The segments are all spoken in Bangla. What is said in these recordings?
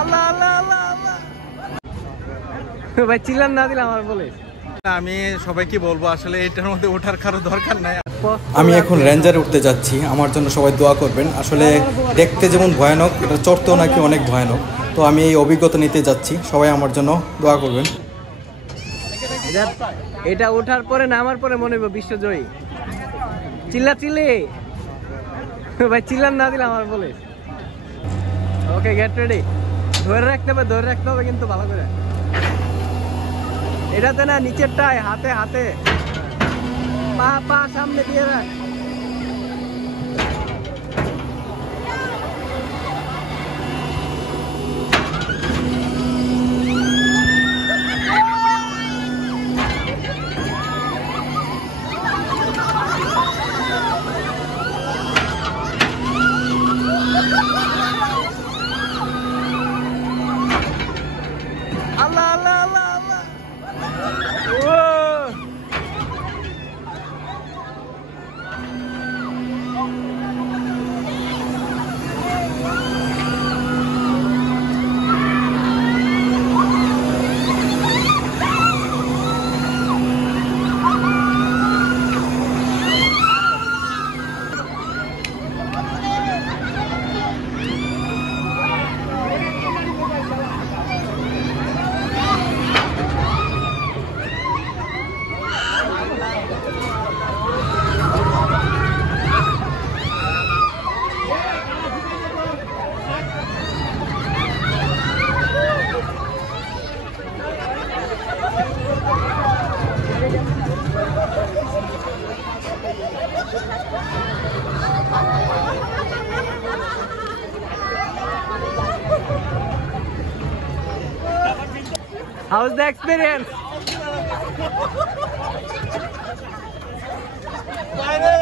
আল্লাহ আল্লাহ আল্লাহ আল্লাহ ভাই চিল্লান না দিলে আমার বলে আমি সবাইকে বলবো আসলে এটার মধ্যে ওঠার কারো দরকার নাই। আমি এখন রেঞ্জারে উঠতে যাচ্ছি, আমার জন্য সবাই দোয়া করবেন। আসলে দেখতে যেমন ভয়ানক, এটা চড়তেও নাকি অনেক ভয়ানক। তো আমি এই অভিজ্ঞতা নিতে যাচ্ছি, সবাই আমার জন্য দোয়া করবেন। এটা ওঠার পরে নামার পরে মনে হইব বিশ্বজয়ী। চিল্লা চিল্লি ভাই চিল্লান না দিলে আমার বলে। ওকে গেট রেডি। ধরে রাখতে হবে কিন্তু ভালো করে। এটাতে না নিচেরটাই হাতে হাতে পা পা সামনে দিয়ে রাখ। আল্লাহ আল্লাহ আল্লাহ আল্লাহ ও How's the experience?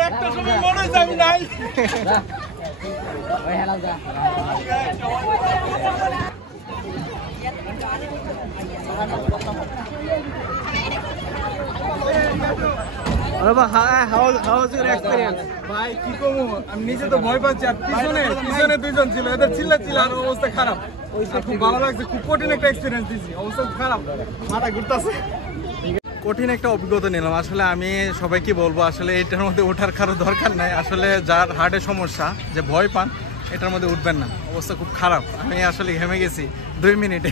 একটা সময় মনে হয় আমি নাই। How's your experience? ভাই কি করবো, আমি নিজে তো ভয় পাচ্ছি। আর পিছনে দুইজন ছিল, এদের চিল্লা আর অবস্থা খারাপ। খুব ভালো লাগছে, খুব কঠিন একটা এক্সপিরিয়েন্স দিছি। অবস্থা খারাপ, মাথা ঘুরতেছে। কঠিন একটা অভিজ্ঞতা নিলাম। আসলে আমি সবাইকে বলবো আসলে এটার মধ্যে ওঠার কারো দরকার নাই। আসলে যার হার্টের সমস্যা, যে ভয় পান, এটার মধ্যে উঠবেন না। অবস্থা খুব খারাপ, আমি আসলে ঘেমে গেছি 2 মিনিটে।